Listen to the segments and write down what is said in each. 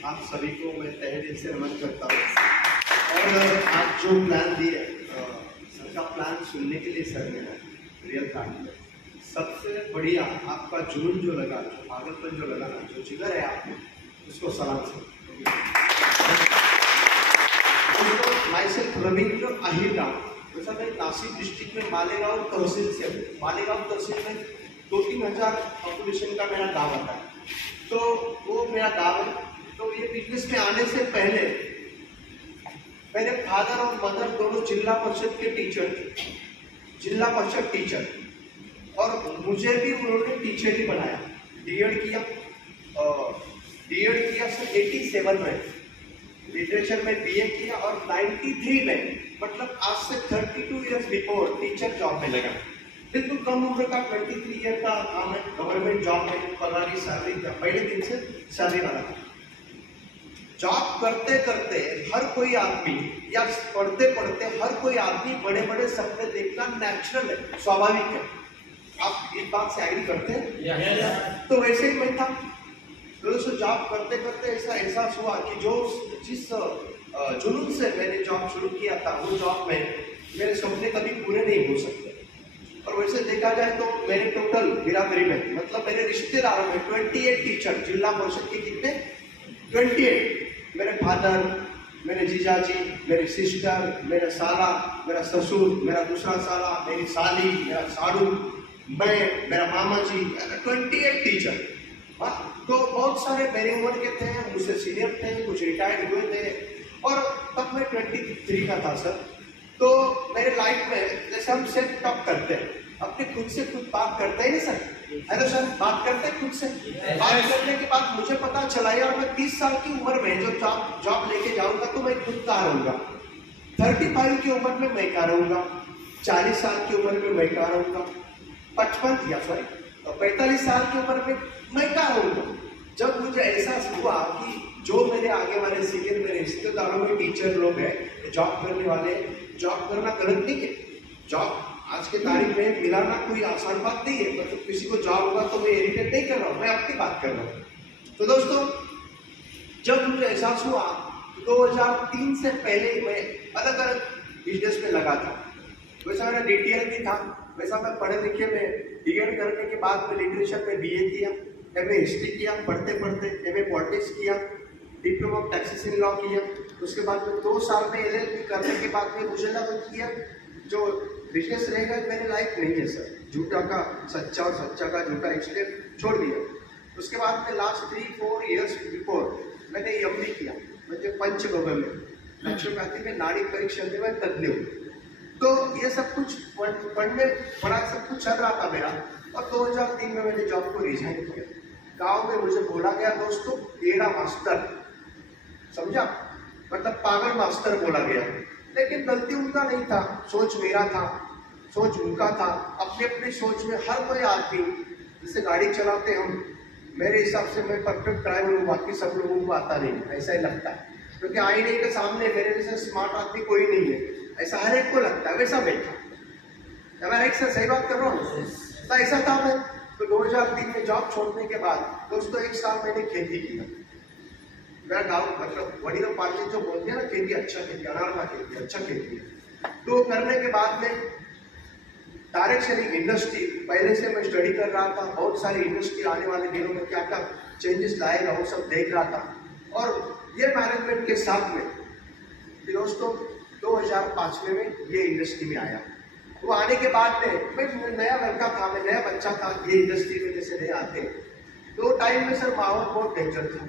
आप सभी को मैं तहे दिल से नमन करता हूँ। और आज जो प्लान दिए सर का प्लान सुनने के लिए सर मेरा रियल था। सबसे बढ़िया आपका जुनून जो लगा, जो पागलपन जो लगा ना, जो जिगर है आप में, उसको सलाम सर। माई सेल्फ रविंद्र अहिरा, वैसा मैं नासिक डिस्ट्रिक्ट में मालेगांव तहसील से हूँ। मालेगांव तहसील में 2-3 हज़ार पॉपुलेशन का मेरा गांव आता है, तो वो मेरा गांव है। तो ये बिजनेस में आने से पहले मेरे फादर और मदर दोनों जिला परिषद के टीचर थे, जिला परिषद टीचर, और मुझे भी उन्होंने टीचर ही बनाया। डीएड किया सर 87 में, लिटरेचर में बीए किया, और 93 में, मतलब आज से 32 ईयर्स बिफोर टीचर जॉब में लगा। बिल्कुल कम उम्र का 23 ईयर का काम है, गवर्नमेंट जॉब में, पगारी सैलरी का पहले दिन से सैलरी वाला था। जॉब करते करते हर कोई आदमी, या पढ़ते पढ़ते हर कोई आदमी बड़े बड़े सपने देखना नेचुरल है, स्वाभाविक है। आप इस बात से एग्री करते हैं? तो वैसे ही मैं था। दोस्तों जॉब करते करते ऐसा एहसास हुआ कि जो जिस जुनून से मैंने जॉब शुरू किया था, वो जॉब में मेरे सपने कभी पूरे नहीं हो सकते। और वैसे देखा जाए तो मेरे टोटल बिरादरी में, मतलब मेरे रिश्तेदारों में 28 टीचर, जिला परिषद के कितने 28, मेरे फादर, मेरे जीजाजी, मेरी सिस्टर, मेरा साला, मेरा ससुर, मेरा दूसरा साला, मेरी साली, मेरा साड़ू, मैं, मेरा मामा जी, 28 टीचर। हाँ, तो बहुत सारे मेरी उम्र के थे, मुझसे सीनियर थे, कुछ रिटायर्ड हुए थे, और तब मैं 23 का था सर। तो मेरे लाइफ में जैसे हम सेल्फ टॉक करते हैं, अपने खुद से खुद बात करते हैं ना सर, हेलो सर, बात करते हैं खुद से। बात करने के बाद मुझे पता चला यार मैं 30 साल की उम्र में जो जॉब लेके जाऊंगा तो मैं खुद कहाँ रहूंगा, 35 की उम्र में मैं कहाँ रहूंगा, 40 साल की उम्र में मैं कहाँ रहूंगा, 45 साल की उम्र में मैं कहाँ रहूंगा। जब मुझे एहसास हुआ कि जो मेरे आगे वाले सीनियर मेरे रिश्तेदारों में टीचर लोग हैं, जॉब करने वाले, जॉब करना गलत नहीं है। जॉब आज के तारीख में मिलाना कोई आसान बात नहीं है, मतलब किसी को जॉब होगा तो मैं इरिटेट नहीं कर रहा हूँ, मैं अपनी बात कर रहा हूँ। तो दोस्तों जब मुझे एहसास हुआ 2003 से पहले मैं अलग अलग बिजनेस में लगा था। वैसा मेरा DTL भी था, वैसा मैं पढ़े लिखे में डीएड करने के बाद में लिटरेचर में BA किया, MA हिस्ट्री किया, पढ़ते पढ़ते MA पॉलिटिक्स किया, डिप्लोमा ऑफ टैक्सेशन लॉ किया। उसके बाद में 2 साल में LLB करने के बाद में मुझे लगा कि जो बिजनेस रहेगा मेरे लाइफ नहीं है सर, झूठा का सच्चा और सच्चा का झूठा, इसलिए छोड़ दिया। उसके बाद में लास्ट 3-4 ईयर्स बिफोर मैंने MD किया, मुझे पंचगव्य में नेचुरोपैथी में नाड़ी परीक्षण में तज्ञ हूँ। तो ये सब कुछ पढ़ने पढ़ा सब कुछ चल रहा था मेरा, और 2003 में मैंने जॉब को रिजाइन किया। गांव में मुझे बोला गया दोस्तों टेढ़ा मास्टर, समझा, मतलब पागल मास्टर बोला गया। लेकिन गलती उनका नहीं था, सोच मेरा था, सोच उनका था। अपनी अपनी सोच में हर कोई आदमी, जैसे गाड़ी चलाते हम, मेरे हिसाब से मैं परफेक्ट ड्राइवर हूँ, बाकी सब लोगों को आता नहीं, ऐसा ही लगता है, क्योंकि आईने के सामने मेरे जैसे स्मार्ट आदमी कोई नहीं है, ऐसा हर एक को लगता है। वैसा मैं था, मैं एक से सही बात कर रहा हूँ, तो ऐसा था मैं। तो 2003 में जॉब छोड़ने के बाद दोस्तों 1 साल मैंने खेती किया। मेरा गाँव मतलब वडीलों पार्टी जो बोलते हैं ना, खेती अच्छा खेती, अनार का खेती अच्छा खेती है। तो करने के बाद में डायरेक्ट सेलिंग इंडस्ट्री, पहले से मैं स्टडी कर रहा था, बहुत सारी इंडस्ट्री आने वाले दिनों में क्या क्या चेंजेस लाएगा वो सब देख रहा था। और ये मैनेजमेंट के साथ में फिर दोस्तों 2005 में ये इंडस्ट्री में आया। वो आने के बाद में मैं नया लड़का था, मैं नया बच्चा था, ये इंडस्ट्री में जैसे नए आते। तो टाइम में सर माहौल बहुत डेंजर था,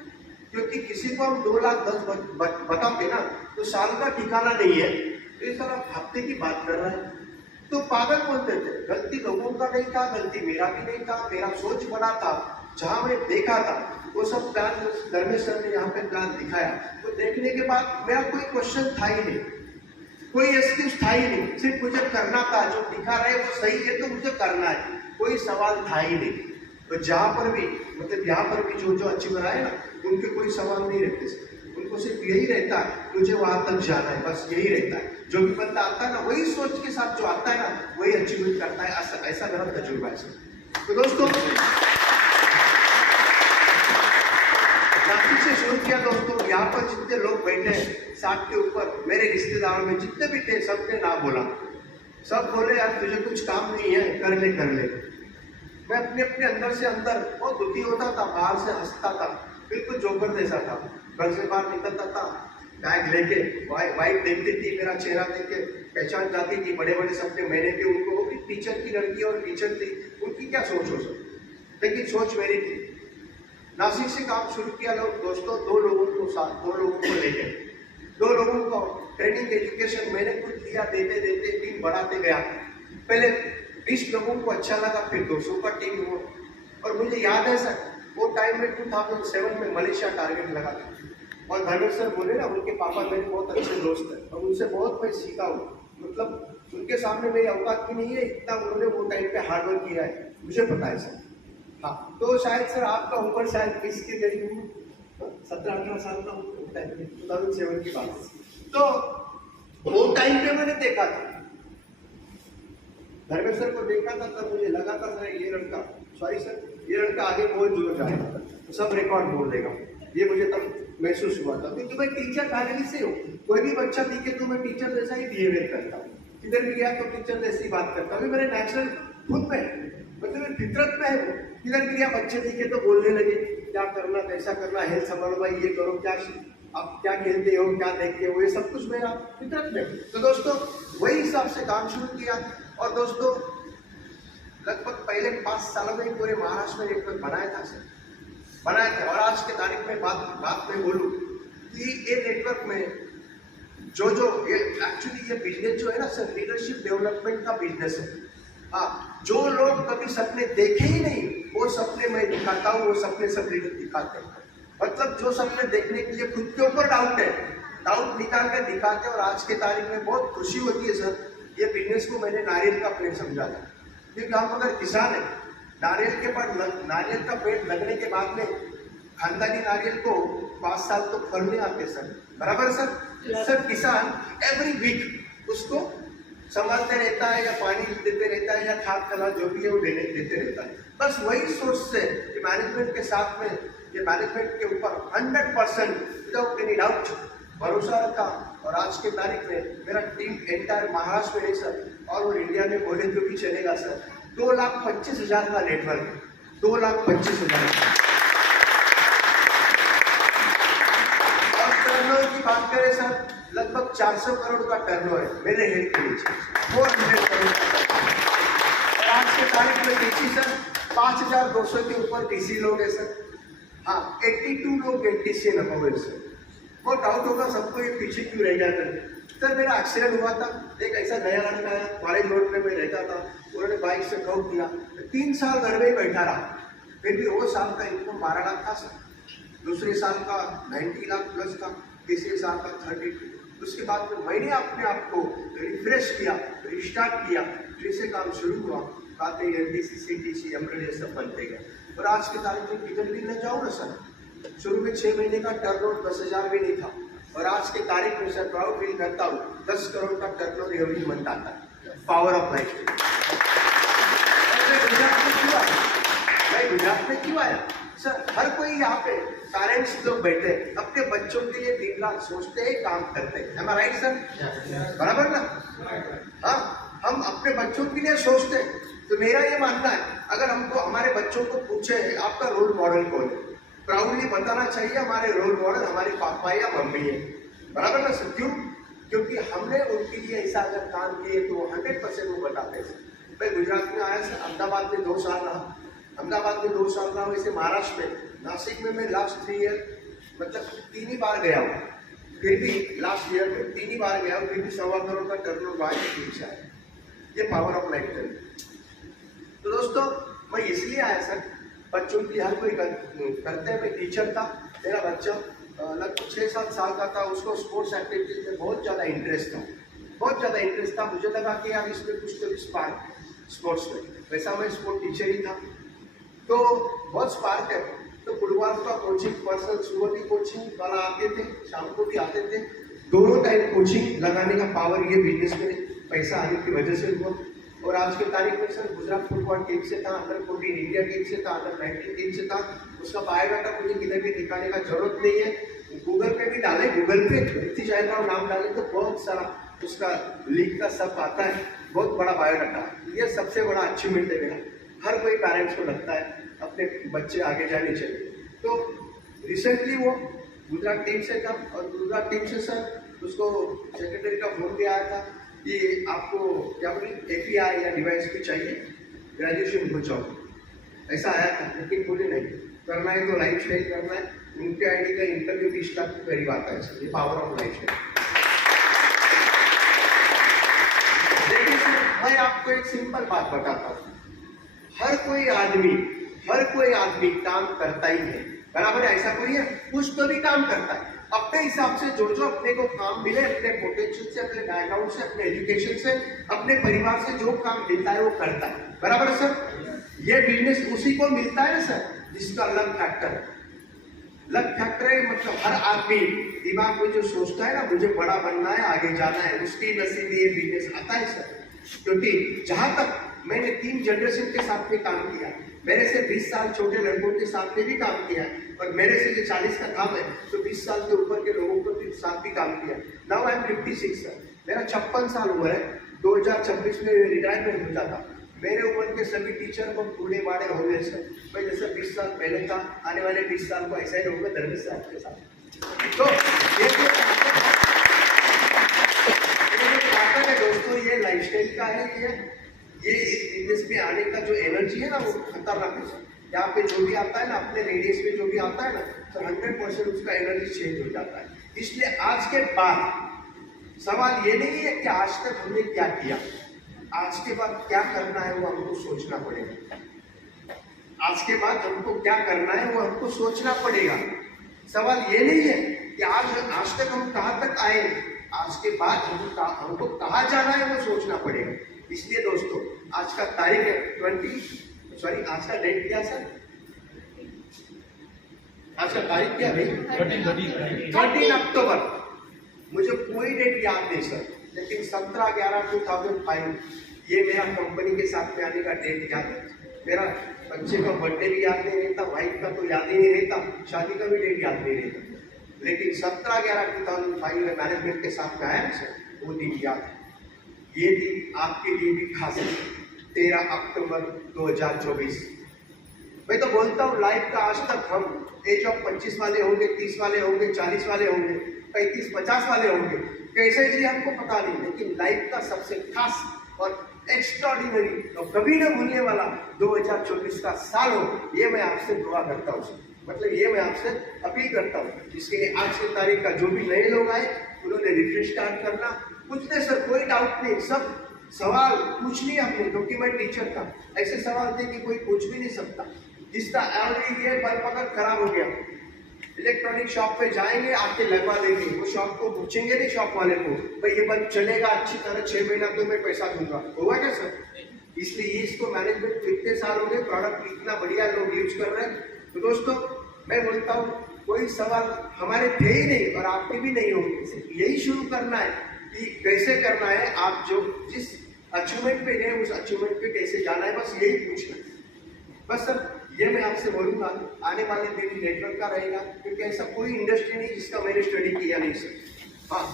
क्योंकि किसी को हम 2,10,000 बताते ना तो साल का ठिकाना नहीं है, तो ये सर आप हफ्ते की बात कर रहे हैं। तो पागल बोलते थे। गलती लोगों का नहीं था, गलती मेरा भी नहीं था, मेरा सोच बड़ा था। जहाँ मैं देखा था वो सब प्लान धर्मेश सर ने यहाँ पे प्लान दिखाया, तो देखने के बाद मेरा कोई क्वेश्चन था ही नहीं, कोई एक्सक्यूज था ही नहीं, सिर्फ मुझे करना था। जो दिखा रहे वो सही है तो मुझे करना है, कोई सवाल था ही नहीं। तो जहाँ पर भी मतलब यहाँ पर भी जो अचीवर आए ना, उनके कोई सवाल नहीं रहते, उनको सिर्फ यही रहता है मुझे वहाँ तक जाना है, बस यही रहता है। जो भी बंदा आता है ना वही सोच के साथ जो आता है ना वही अचीवमेंट करता है, ऐसा मेरा तजुर्बा है सर। तो दोस्तों से शुरू किया दोस्तों। जितने लोग बैठे हैं 60 के ऊपर, मेरे रिश्तेदारों में जितने भी थे सबने ना बोला। सब बोले यार तुझे कुछ काम नहीं है, कर ले कर ले। मैं अपने अपने अंदर से अंदर बहुत दुखी होता था, बाहर से हंसता था, बिल्कुल जोकर जैसा था। घर से बाहर निकलता था बैग लेके, वाइफ देखती थी मेरा चेहरा देख के पहचान जाती थी, बड़े बड़े सपने मैंने भी उनको, वो भी टीचर की लड़की और टीचर थी, उनकी क्या सोच हो सकती, लेकिन सोच मेरी थी। नासिक से काम शुरू किया लोग दोस्तों, दो लोगों को लेके, 2 लोगों को ट्रेनिंग एजुकेशन मैंने कुछ दिया, देते देते टीम बढ़ाते गया। पहले 20 लोगों को अच्छा लगा, फिर 200 का टीम हुआ। और मुझे याद है सर, वो टाइम में 2007 में मलेशिया टारगेट लगा था। और धर्मेश सर बोले ना, उनके पापा मेरे बहुत अच्छे दोस्त हैं और उनसे बहुत मैं सीखा हूँ। मतलब उनके सामने मेरी औकात भी नहीं है, इतना उन्होंने वो टाइम पे हार्डवर्क किया है, मुझे पता है सर। हाँ, तो शायद सर आपका उम्र शायद 20 के करीब, 17-18 साल का उस टाइम में 2007 की बात है। तो वो टाइम पे मैंने देखा था, धर्मेश सर को देखा था, तब मुझे लगा था सर ये लड़का, सॉरी सर, ये लड़का आगे बहुत दूर जाएगा, तो सब रिकॉर्ड बोल देगा। ये मुझे तब महसूस हुआ था, क्योंकि मैं टीचर फैमिली से हूँ। कोई भी बच्चा दिखे तो मैं टीचर जैसा ही बिहेवियर करता हूँ, किधर भी गया तो टीचर जैसी बात करता हूँ। मेरे नेचुरल खुद में, मतलब फितरत में है वो। किधर भी गया बच्चे दिखे तो बोलने लगे क्या करना, कैसा करना, हेल्थ संभालो भाई, ये करो, क्या आप क्या खेलते हो, क्या देखते हो, ये सब कुछ मेरा फितरत में। तो दोस्तों वही हिसाब से काम शुरू किया। और दोस्तों लगभग पहले 5 सालों में पूरे महाराष्ट्र में नेटवर्क बनाया था सर, बनाया था। और आज के तारीख में बात में बोलूँ कि ये नेटवर्क में जो ये एक्चुअली ये बिजनेस जो है ना सर, लीडरशिप डेवलपमेंट का बिजनेस है। हाँ, जो लोग कभी सपने देखे ही नहीं वो सपने मैं दिखाता हूँ, वो सपने सब लीडर दिखाते हैं। मतलब जो सपने देखने के लिए खुद के ऊपर डाउट है, डाउट निकाल कर दिखाते हैं। और आज के तारीख में बहुत खुशी होती है सर, ये बिजनेस को मैंने नारियल का पेड़ समझा था, क्योंकि हम अगर किसान है, नारियल का पेड़ लगने के बाद में खानदानी नारियल को 5 साल तो फल नहीं आते सर, बराबर सर। सर किसान एवरी वीक उसको संभालते रहता है, या पानी देते रहता है, या खाद खला जो भी है वो देते रहता है। बस वही सोच से मैनेजमेंट के साथ में, ये मैनेजमेंट के ऊपर 100% विदाउट एनी डाउट भरोसा रखा। और आज के तारीख में मेरा टीम एंटायर महाराष्ट्र में है सर, और वो इंडिया में बोले तो भी चलेगा सर। 2,25,000 का नेटवर्क है, 2,25,000। और टर्नओवर की बात करें सर, लगभग 400 करोड़ का टर्नओवर है मेरे हेड के नीचे, 400 करोड़। आज के तारीख में देखिए सर, 5,200 के ऊपर डीसी लोग हैं सर। हाँ, 82 लोग एनटीसी नंबर है सर। बहुत डाउट होगा सबको, ये पीछे क्यों रह गया सर। मेरा एक्सीडेंट हुआ था, एक ऐसा नया लड़का है, कॉलेज रोड में मैं रहता था, उन्होंने बाइक से ठोक दिया, 3 साल घर में ही बैठा रहा। फिर भी वो साल का इनकम 12 लाख था सर, दूसरे साल का 90 लाख प्लस था, तीसरे साल का 32। उसके बाद में मैंने अपने आप को रिफ्रेश किया, रिस्टार्ट किया, फिर से काम शुरू हुआ, खाते एमडीसी सीटीसी एमएलए सब बनते गए। और आज की तारीख में किधर भी न जाऊँ ना सर, शुरू में 6 महीने का टर्नओवर 10,000 भी नहीं था, और आज के तारीख में सर प्राउड फील करता हूँ 10 करोड़ का टर्नओवर एवरी मंथ आता है। Power of life. मैं गुजरात में क्यों आया सर? हर कोई यहाँ पे पेरेंट्स लोग बैठे अपने बच्चों के लिए दिन रात सोचते हैं, काम करते हैं, है ना राइट सर? बराबर ना? हाँ, हम अपने बच्चों के लिए सोचते हैं। तो मेरा ये मानना है, अगर हमको हमारे बच्चों को पूछे आपका रोल मॉडल कौन है, प्राउडली बताना चाहिए हमारे रोल मॉडल हमारे पापा या मम्मी है, बराबर ना सर? क्यों? क्योंकि हमने उनके लिए ऐसा अगर काम किए तो 100% वो बताते हैं। मैं गुजरात में आया सर, अहमदाबाद में 2 साल रहा, अहमदाबाद में 2 साल रहा, वैसे महाराष्ट्र में नासिक में मैं लास्ट 3 ईयर मतलब 3 ही बार गया हूँ, फिर भी लास्ट ईयर में 3 ही बार गया हूँ, फिर भी 1.25 करोड़ का टर्नओवर आया पीछे आया। ये पावर ऑफ लाइफ है। तो दोस्तों मैं इसलिए आया सर, बच्चों की हर कोई करते हैं। मैं टीचर था, मेरा बच्चा लगभग 6-7 साल का था, उसको स्पोर्ट्स एक्टिविटीज में बहुत ज़्यादा इंटरेस्ट था, बहुत ज़्यादा इंटरेस्ट था। मुझे लगा कि यार इसमें कुछ तो स्पार्क स्पोर्ट्स में, वैसा मैं स्पोर्ट टीचर ही था, तो बहुत स्पार्क है। तो फुटबॉल का कोचिंग, पर्सनल सुबह भी कोचिंग वाला आते थे, शाम को भी आते थे, दोनों टाइम कोचिंग लगाने का पावर ये बिजनेस में पैसा आने की वजह से हुआ। और आज के तारीख में सर गुजरात फुटबॉल टीम से था, अंडर 14 इंडिया टीम से था, अंडर 19 टीम से था। उसका बायोडाटा मुझे किधर भी दिखाने का जरूरत नहीं है, गूगल पे भी डाले, गूगल गूगल पे व्यक्ति जयराम नाम डाले तो बहुत सारा उसका लिंक का सब आता है, बहुत बड़ा बायोडाटा। ये सबसे बड़ा अचीवमेंट है मेरा। हर कोई पेरेंट्स को लगता है अपने बच्चे आगे जाने चाहिए। तो रिसेंटली वो गुजरात टीम से था और गुजरात टीम से सर उसको सेक्रेटरी का फोन भी आया था कि आपको क्या बोले API या डिवाइस भी चाहिए, ग्रेजुएशन हो जाओ, ऐसा आया था। लेकिन बोले नहीं, करना है तो लाइफ स्टाइल करना है। उनके आईडी का इंटरव्यू 20 लाख के करीब आता है सर, ये पावर ऑफ लाइफ स्टाइल। देखिए सर, मैं आपको एक सिंपल बात बताता हूँ, हर कोई आदमी काम करता ही है, बराबर है? ऐसा कोई है कुछ तो भी काम करता है अपने हिसाब से। जो अपने को काम मिले, अपने पोटेंशियल से, अपने बैकग्राउंड से, अपने एजुकेशन से, अपने परिवार से जो काम मिलता है वो करता है, बराबर है सर? ये बिजनेस उसी को मिलता है ना सर जिसका लक फैक्टर है। लक फैक्टर है मतलब हर आदमी दिमाग में जो सोचता है ना मुझे बड़ा बनना है, आगे जाना है, उसकी नसीब में ये बिजनेस आता है सर। क्योंकि जहां तक मैंने 3 जनरेशन के साथ में काम किया, मेरे से 20 साल छोटे लड़कों के साथ में भी काम किया, और मेरे से जो 40 का काम है तो 20 साल के ऊपर के लोगों के साथ भी काम किया। नाउ आई एम 56 सर, मेरा 56 साल उम्र है। 2026 में रिटायरमेंट हो जाता। मेरे उम्र के सभी टीचर को बूढ़े बाड़े हो गए सर। मैं जैसे 20 साल पहले था, आने वाले 20 साल को ऐसा ही रहूंगा धर्मेश साहब के साथ। तो ये जो ताकत है दोस्तों, ये लाइफस्टाइल का है। ये इस बिजनेस में आने का जो एनर्जी है ना वो खतरनाक है। यहाँ पे जो भी आता है ना, अपने रेडियस में जो भी आता है ना, तो 100% उसका एनर्जी चेंज हो जाता है। इसलिए आज के बाद सवाल ये नहीं है कि आज तक हमने क्या किया, आज के बाद क्या करना है वो हमको सोचना पड़ेगा। आज के बाद हमको क्या करना है वो हमको सोचना पड़ेगा। सवाल ये नहीं है कि आज तक हम कहाँ तक आए, आज के बाद हमको कहाँ जाना है वो सोचना पड़ेगा। इसलिए दोस्तों आज का तारीख है आज का डेट क्या सर? आज का तारीख क्या भाई? 13 अक्टूबर। मुझे कोई डेट याद नहीं सर, लेकिन 17/11/2005 ये मेरा कंपनी के साथ में आने का डेट याद है। मेरा बच्चे का बर्थडे भी याद नहीं रहता, वाइफ का तो याद ही नहीं रहता, शादी का भी डेट याद नहीं रहता, लेकिन 17/11/2005 में मैनेजमेंट के साथ में आया सर, वो दिन याद है। ये दिन आपके लिए भी खास है, 13 अक्टूबर 2024। मैं तो बोलता हूँ लाइफ का आज तक हम एज ऑफ 25 वाले होंगे, 30 वाले होंगे, 40 वाले होंगे, 35-50 वाले होंगे, कैसे जी हमको पता नहीं, लेकिन लाइफ का सबसे खास और एक्स्ट्राऑर्डिनरी और कभी न भूलने वाला 2024 का साल हो, ये मैं आपसे दुआ करता हूँ। मतलब ये मैं आपसे अपील करता हूँ। इसके लिए आज की तारीख का जो भी नए लोग आए उन्होंने रिफ्रेश स्टार्ट करना, कुछ नहीं सर, कोई डाउट नहीं, सब सवाल पूछ लिया आपने, क्योंकि मैं टीचर था। ऐसे सवाल थे कि कोई पूछ भी नहीं सकता। जिसका ऑलरेडी ये बल्ब अगर खराब हो गया, इलेक्ट्रॉनिक शॉप पे जाएंगे, आके लगवा देंगे, वो शॉप को पूछेंगे नहीं शॉप वाले को भाई ये बल्ब चलेगा अच्छी तरह 6 महीना तो मैं पैसा दूंगा, होगा क्या सर? इसलिए ये इसको मैनेजमेंट कितने साल हो गए, प्रोडक्ट इतना बढ़िया लोग यूज कर रहे हैं। तो दोस्तों मैं बोलता हूँ कोई सवाल हमारे थे ही नहीं और आपके भी नहीं होंगे। यही शुरू करना है कि कैसे करना है, आप जो जिस अचीवमेंट पे गए उस अचीवमेंट पे कैसे जाना है, बस यही पूछना है। बस सर ये मैं आपसे बोलूंगा, आने वाले दिन नेटवर्क का रहेगा, क्योंकि ऐसा कोई इंडस्ट्री नहीं जिसका मैंने स्टडी किया नहीं सर। हाँ,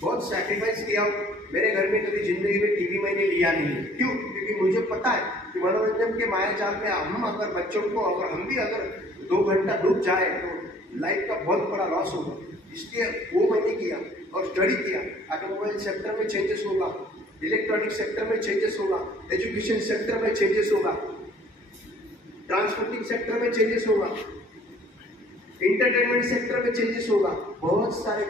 बहुत सैक्रिफाइस किया हूँ। मेरे घर में कभी जिंदगी में टीवी मैंने लिया नहीं है। क्यों? क्योंकि मुझे पता है कि मनोरंजन के माया जाल में हम अगर बच्चों को हम भी अगर 2 घंटा डूब जाए तो लाइफ का बहुत बड़ा लॉस होगा। इसलिए वो मैंने किया और स्टडी किया। ऑटोमोबाइल सेक्टर में चेंजेस होगा, इलेक्ट्रॉनिक सेक्टर में चेंजेस होगा, एजुकेशन सेक्टर में चेंजेस होगा, ट्रांसपोर्टिंग सेक्टर में चेंजेस होगा, एंटरटेनमेंट सेक्टर में चेंजेस होगा, बहुत सारे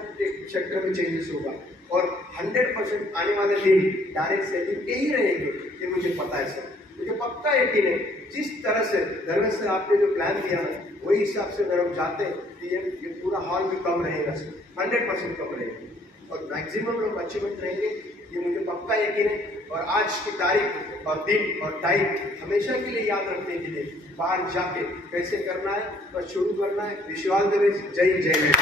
सेक्टर में चेंजेस होगा। और 100% आने वाले दिन डायरेक्ट सेलिंग के ही रहेंगे, ये मुझे पता है सर, मुझे पक्का यकीन है। जिस तरह से धर्मेश सर आपने जो प्लान किया है वही हिसाब से अगर हम जाते हैं कि ये पूरा हॉल भी कम रहेगा सर, 100% कम रहेगा और मैक्सिमम लोग अचीवमेंट रहेंगे, ये मुझे पक्का यकीन है। और आज की तारीख और दिन और टाइम हमेशा के लिए याद रखने के लिए बाहर जाके कैसे करना है, बस शुरू करना है। विश्वास देवे, जय जय।